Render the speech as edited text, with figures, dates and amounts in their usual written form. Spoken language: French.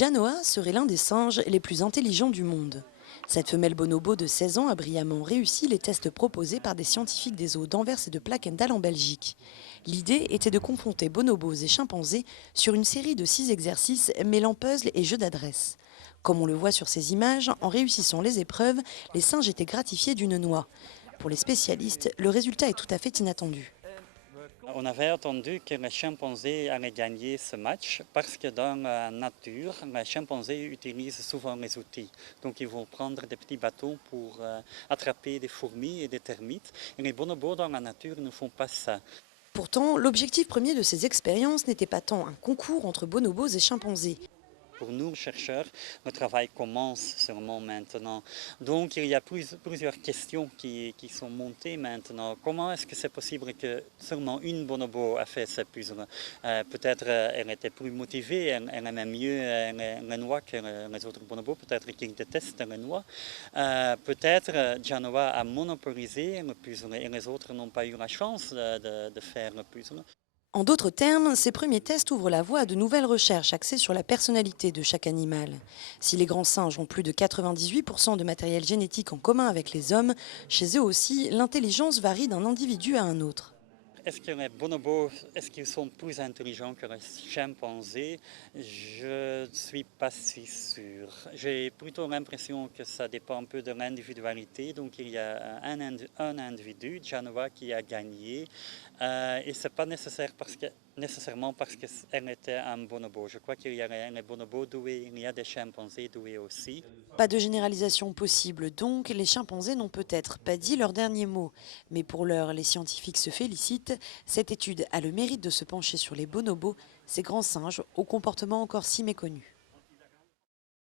Janoa serait l'un des singes les plus intelligents du monde. Cette femelle bonobo de 16 ans a brillamment réussi les tests proposés par des scientifiques des zoos d'Anvers et de Plaquental en Belgique. L'idée était de confronter bonobos et chimpanzés sur une série de 6 exercices mêlant puzzles et jeux d'adresse. Comme on le voit sur ces images, en réussissant les épreuves, les singes étaient gratifiés d'une noix. Pour les spécialistes, le résultat est tout à fait inattendu. On avait attendu que les chimpanzés allaient gagner ce match parce que dans la nature, les chimpanzés utilisent souvent les outils. Donc ils vont prendre des petits bâtons pour attraper des fourmis et des termites. Et les bonobos dans la nature ne font pas ça. Pourtant, l'objectif premier de ces expériences n'était pas tant un concours entre bonobos et chimpanzés. Pour nous, chercheurs, le travail commence seulement maintenant. Donc, il y a plusieurs questions qui sont montées maintenant. Comment est-ce que c'est possible que seulement une bonobo a fait ce puzzle? Peut-être elle était plus motivée, elle aimait mieux les noix que les autres bonobos. Peut-être qu'ils détestent les noix. Peut-être Janoa a monopolisé le puzzle et les autres n'ont pas eu la chance de faire le puzzle. En d'autres termes, ces premiers tests ouvrent la voie à de nouvelles recherches axées sur la personnalité de chaque animal. Si les grands singes ont plus de 98% de matériel génétique en commun avec les hommes, chez eux aussi, l'intelligence varie d'un individu à un autre. Est-ce que les bonobos, est-ce qu'ils sont plus intelligents que les chimpanzés? Je ne suis pas si sûr. J'ai plutôt l'impression que ça dépend un peu de l'individualité. Donc il y a un individu, Janoa, qui a gagné. Et ce n'est pas nécessairement parce qu'elle était un bonobo. Je crois qu'il y a les bonobos doués, il y a des chimpanzés doués aussi. Pas de généralisation possible donc, les chimpanzés n'ont peut-être pas dit leur dernier mot. Mais pour l'heure, les scientifiques se félicitent. Cette étude a le mérite de se pencher sur les bonobos, ces grands singes au comportement encore si méconnu.